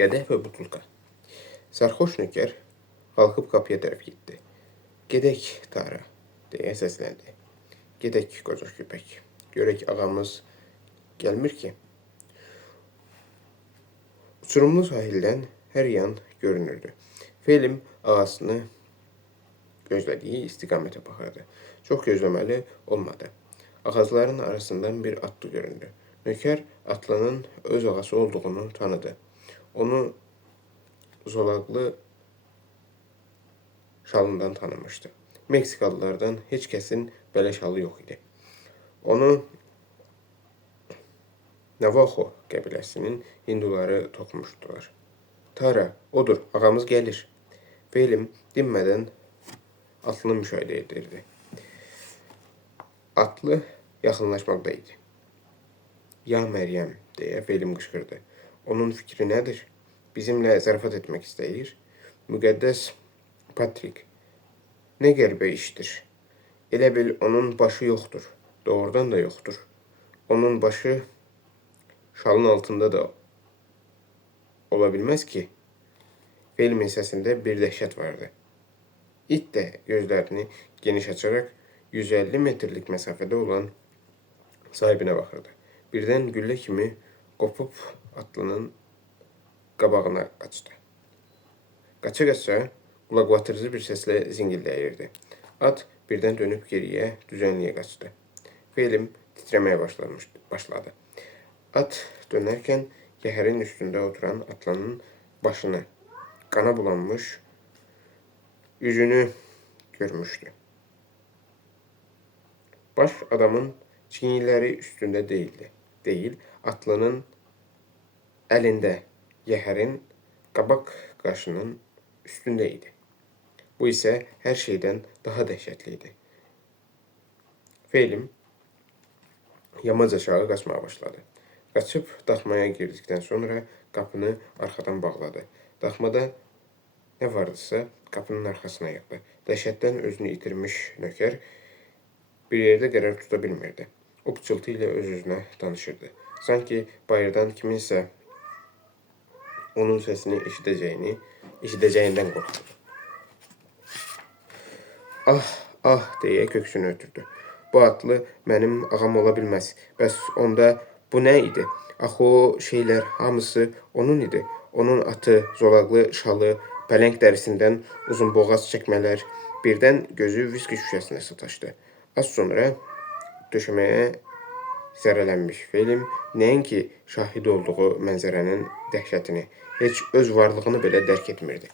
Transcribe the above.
Qədəh və butulka. Sarxoş nökər qalxıb qapıya tərəf getdi. Gedək Tara, deyə səsləndi. Gedək qoca köpək. Görək ağamız gəlmir ki. Uçurumlu sahildən hər yan görünürdü. Felim ağasını gözlədiyi istiqamətə baxırdı. Çox gözləməli olmadı. Ağacların arasından bir atlı göründü. Nökər atlının öz ağası olduğunu tanıdı. Onu zolaqlı şalından tanımışdı. Meksikalılardan heç kəsin belə şalı yox idi. Onu Navajo qəbiləsinin hinduları toxumuşdular. Tara, odur, ağamız gəlir. Felim dinmədən atlını müşahidə edirdi. Atlı yaxınlaşmaqda idi. Ya Məryəm, deyə Felim qışqırdı. Onun fikri nədir? Bizimlə zarafat etmək istəyir. Müqəddəs Patrik, nə qəribə işdir. Elə bil onun başı yoxdur. Doğrudan da yoxdur. Onun başı şalın altında da ola bilməz ki. Felimin səsində bir dəhşət vardı. İt də gözlərini geniş açaraq 150 metrlik məsafədə olan sahibinə baxırdı. Birdən güllə kimi qopub atlının qabağına qaçdı. Qaça-qaça qulaqbatırıcı bir səslə zingildəyirdi. At birdən dönüb geriyə düzənliyə qaçdı. Felim titrəməyə başladı. At dönərkən yəhərin üstündə oturan atlanın başını, qana bulanmış üzünü görmüşdü. Baş adamın çiyinləri üstündə deyil, atlının əlində, yəhərin qabaq qaşının üstündə idi. Bu isə hər şeydən daha dəhşətli idi. Felim yamac aşağı qaçmağa başladı. Qaçıb daxmaya girdikdən sonra qapını arxadan bağladı. Daxmada nə vardısa qapının arxasına yığdı. Dəhşətdən özünü itirmiş nökər bir yerdə qərar tuta bilmirdi. O pıçıltı ilə öz-özünə danışırdı. Sanki bayırdan kiminsə onun səsini eşidəcəyindən qorxurdu. Ah, deyə köksünü ötürdü. Bu atlı mənim ağam ola bilməz. Bəs onda bu nə idi? Axı o şeylər hamısı onun idi. Onun atı, zolaqlı şalı, pələng dərisindən uzun boğaz çəkmələr. Birdən gözü viski şüşəsinə sataşdı. Az sonra döşəməyə zərələnmiş Felim nəinki şahid olduğu mənzərənin dəhşətini, heç öz varlığını belə dərk etmirdi.